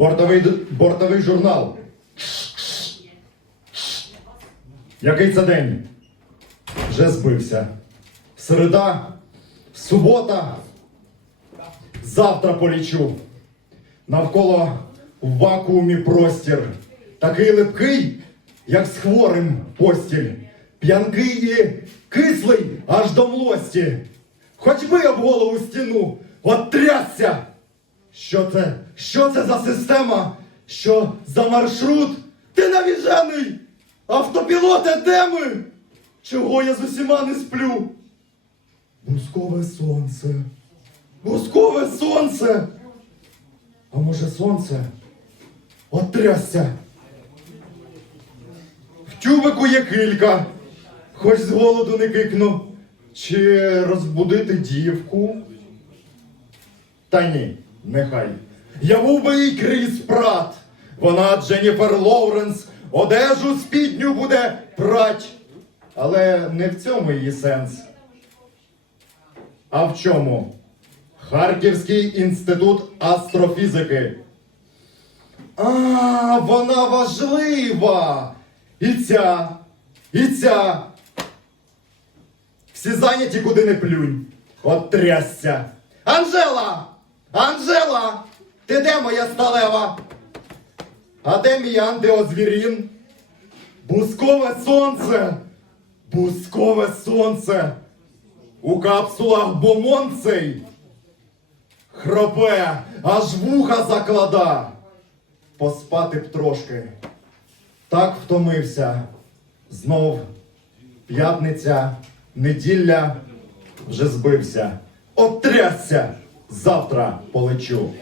Бортовий, бортовий журнал. Який це день? Вже збився. Середа, субота. Завтра полічу. Навколо в вакуумі простір. Такий липкий, як з хворим постіль. П'янкий і кислий аж до млості. Хоч би об голову стіну, от трясся. Що це? Що це за система? Що за маршрут? Ти навіжений! Автопілоте, де ми? Чого я з усіма не сплю? Бускове сонце. Бускове сонце. А може сонце? От трясся. В тюбику є килька. Хоч з голоду не кикну. Чи розбудити дівку? Та ні, нехай. Я був би і Кріс Прат. Вона Дженніфер Лоуренс, одежу спідню буде прать. Але не в цьому її сенс. А в чому? Харківський інститут астрофізики. А, вона важлива. І ця, і ця. Всі зайняті, куди не плюнь. От трясся. Анжела! Анжела! Ти де моя сталева? А де мій антиозвірін? Бускове сонце! Бускове сонце! У капсулах бомонцей! Хропе, аж вуха заклада. Поспати б трошки. Так втомився. Знов п'ятниця, неділя вже збився. От трясся! Завтра полечу.